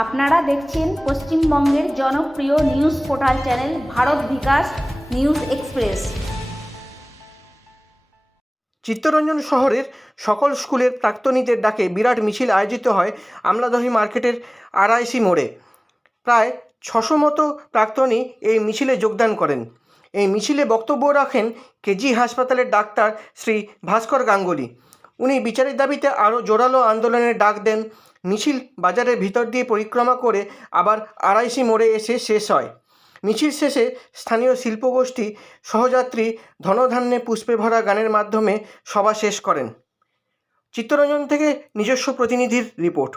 আপনারা দেখছেন পশ্চিমবঙ্গের জনপ্রিয় নিউজ পোর্টাল চ্যানেল ভারত বিকাশ নিউজ এক্সপ্রেস। চিত্তরঞ্জন শহরের সকল স্কুলের প্রাক্তনীদের ডাকে বিরাট মিছিল আয়োজিত হয় আমলাদহি মার্কেটের RIC মোড়ে। প্রায় 600 মতো প্রাক্তনী এই মিছিলে যোগদান করেন। এই মিছিলে বক্তব্য রাখেন কেজি হাসপাতালের ডাক্তার শ্রী ভাস্কর গাঙ্গুলি। উনি বিচারের দাবিতে আরও জোরালো আন্দোলনের ডাক দেন। মিছিল বাজারের ভিতর দিয়ে পরিক্রমা করে আবার RIC মোড়ে এসে শেষ হয়। মিছিল শেষে স্থানীয় শিল্পগোষ্ঠী সহযাত্রী ধনধান্যে পুষ্পে ভরা গানের মাধ্যমে সভা শেষ করেন। চিত্তরঞ্জন থেকে নিজস্ব প্রতিনিধির রিপোর্ট।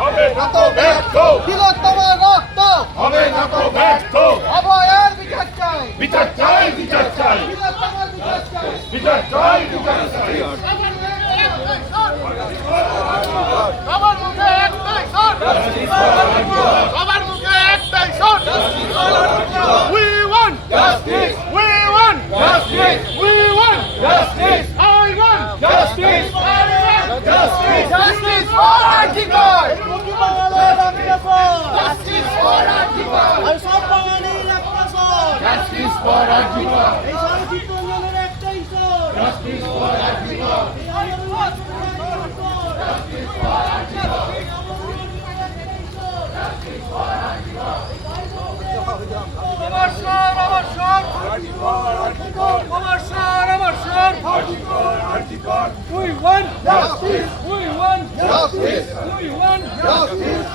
হবে না তো ব্যর্থ, তিলোত্তমার রক্ত হবে না তো ব্যর্থ। অভয়ের বিচার চাই, বিচার চাই, বিচার চাই, তিলোত্তমার বিচার চাই, বিচার চাই, বিচার চাই। সবার মুখে একটাই স্বর, সবার মুখে একটাই স্বর। We want justice, we want justice, we want justice, I want justice, I want justice, justice for Article, justice for Article, justice for Article, justice for Article, we want justice, we want justice, we want justice.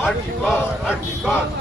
Article,